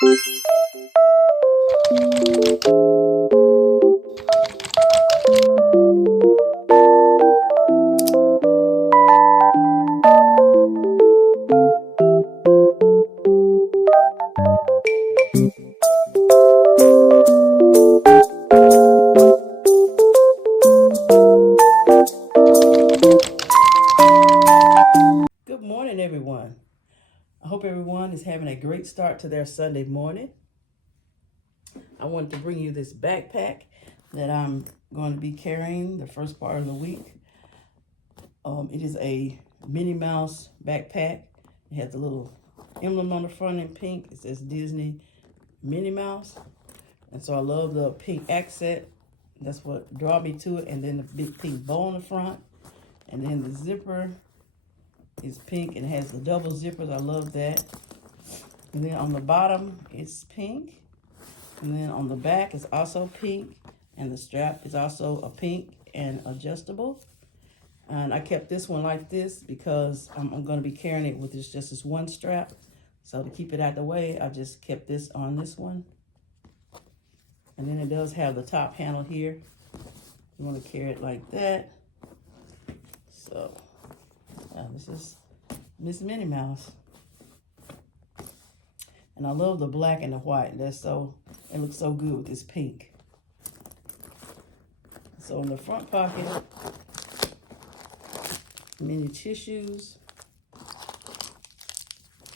Good morning, everyone. I hope everyone is having a great start to their Sunday morning. I wanted to bring you this backpack that I'm going to be carrying the first part of the week. It is a Minnie Mouse backpack. It has a little emblem on the front in pink. It says Disney Minnie Mouse. And so I love the pink accent. That's what drew me to it. And then the big pink bow on the front. And then the zipper is pink and it has the double zippers. I love that. And then on the bottom, it's pink. And then on the back, it's also pink. And the strap is also a pink and adjustable. And I kept this one like this because I'm going to be carrying it with just this one strap. So to keep it out of the way, I just kept this on this one. And then it does have the top handle here. You want to carry it like that. So, this is Miss Minnie Mouse. And I love the black and the white. It looks so good with this pink. So in the front pocket, mini tissues.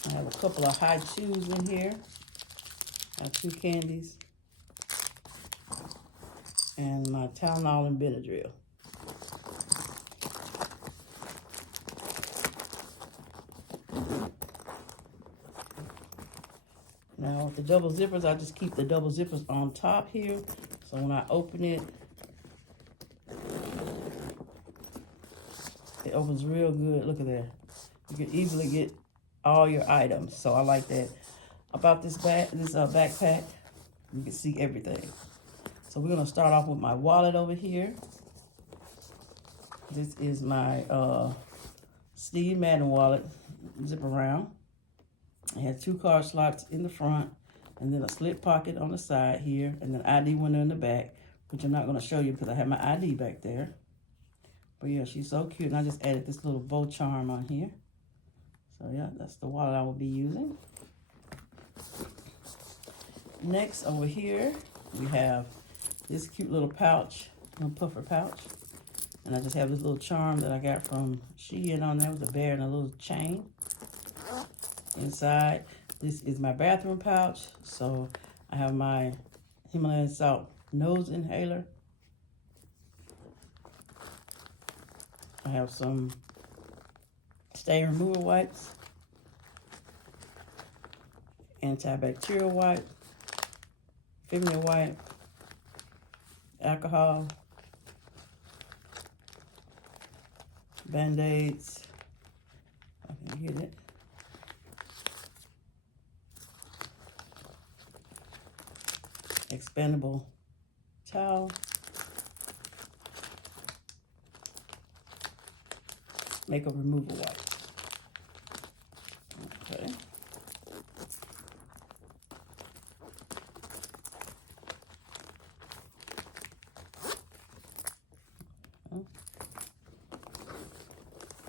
I have a couple of high chews in here. I have 2 candies. And my Tylenol and Benadryl. Now with the double zippers, I just keep the double zippers on top here. So when I open it, it opens real good. Look at that. You can easily get all your items. So I like that. About this backpack, you can see everything. So we're gonna start off with my wallet over here. This is my Steve Madden wallet, zip around. It has 2 card slots in the front, and then a slip pocket on the side here, and then ID window in the back, which I'm not gonna show you because I have my ID back there. But yeah, she's so cute, and I just added this little bow charm on here. So yeah, that's the wallet I will be using. Next, over here, we have this cute little pouch, little puffer pouch. And I just have this little charm that I got from Shein on there with a bear and a little chain. Inside, this is my bathroom pouch. So I have my Himalayan salt nose inhaler. I have some stain removal wipes, antibacterial wipe, feminine wipe, alcohol, Band-Aids, I can get it. Expandable towel. Makeup removal wipe. Okay.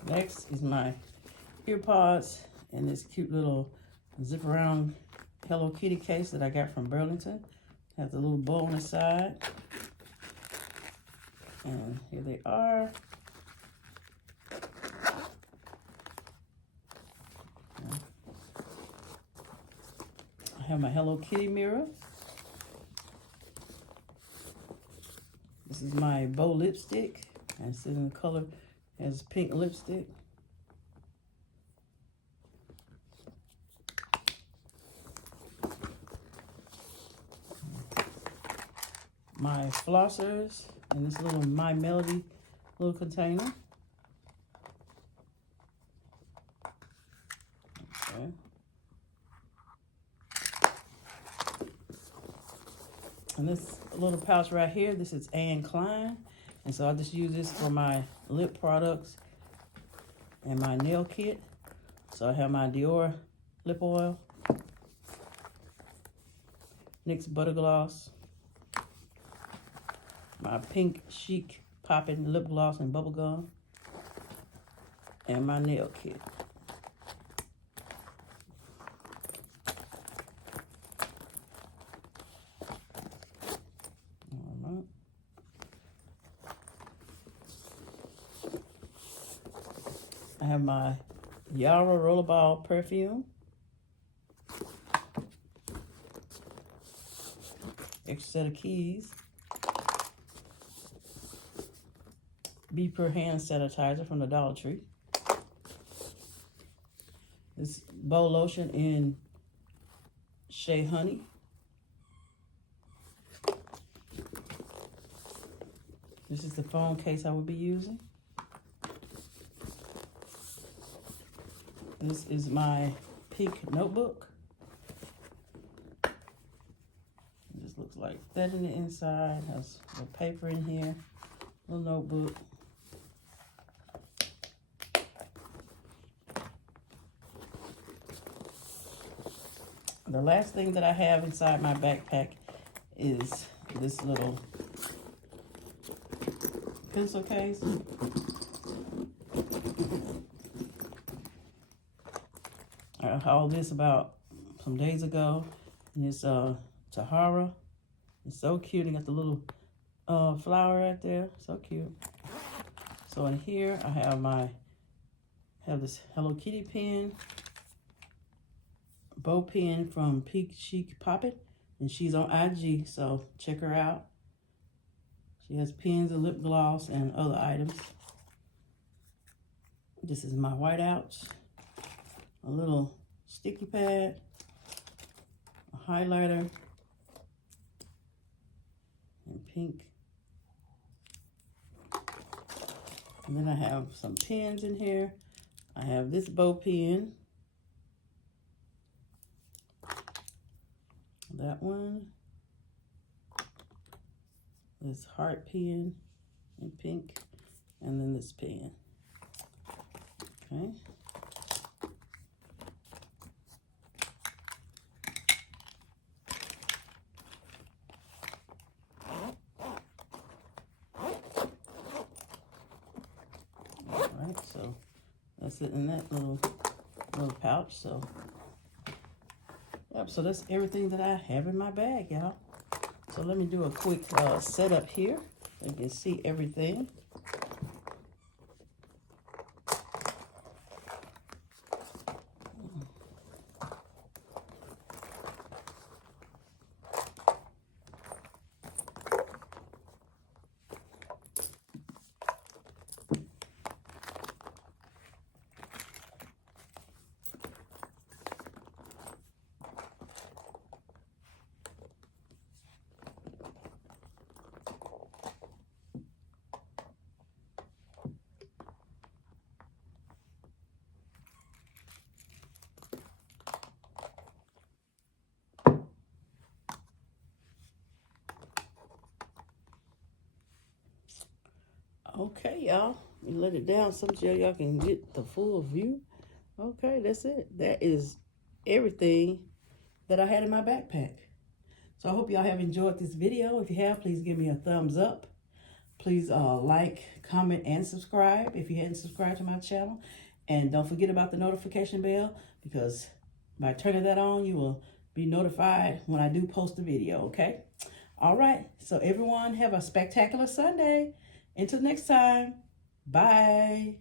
Next is my ear pods and this cute little zip around Hello Kitty case that I got from Burlington. Has a little bow on the side. And here they are. I have my Hello Kitty mirror. This is my bow lipstick. And it's in the color as pink lipstick. My flossers in this little My Melody little container. Okay. And this little pouch right here, this is Anne Klein. And so I just use this for my lip products and my nail kit. So I have my Dior lip oil. NYX Butter Gloss, my Pink Chic Poppin' Lip Gloss and Bubble Gum, and my nail kit. I have my Yara Rollerball perfume, extra set of keys, Beeper hand sanitizer from the Dollar Tree, this bowl lotion in Shea Honey, this is the phone case I will be using. This is my pink notebook. It just looks like that in the inside. Has the paper in here, little notebook. The last thing that I have inside my backpack is this little pencil case. I hauled this about some days ago, and it's Tahara. It's so cute. And got the little flower right there, so cute. So in here I have this Hello Kitty pen, bow pen from Pink Chic Poppin', and she's on IG, so check her out. She has pens and lip gloss and other items. This is my whiteouts, a little sticky pad, a highlighter, and pink. And then I have some pens in here. I have this bow pen, that one, this heart pen in pink, and then this pen. Okay. Alright, so that's it in that little pouch. So yep, so that's everything that I have in my bag, y'all. So let me do a quick setup here so you can see everything. Okay, y'all. You let it down so y'all can get the full view. Okay, that's it. That is everything that I had in my backpack. So I hope y'all have enjoyed this video. If you have, please give me a thumbs up. Please like, comment, and subscribe if you hadn't subscribed to my channel. And don't forget about the notification bell, because by turning that on, you will be notified when I do post a video, okay? All right. So everyone have a spectacular Sunday. Until next time, bye.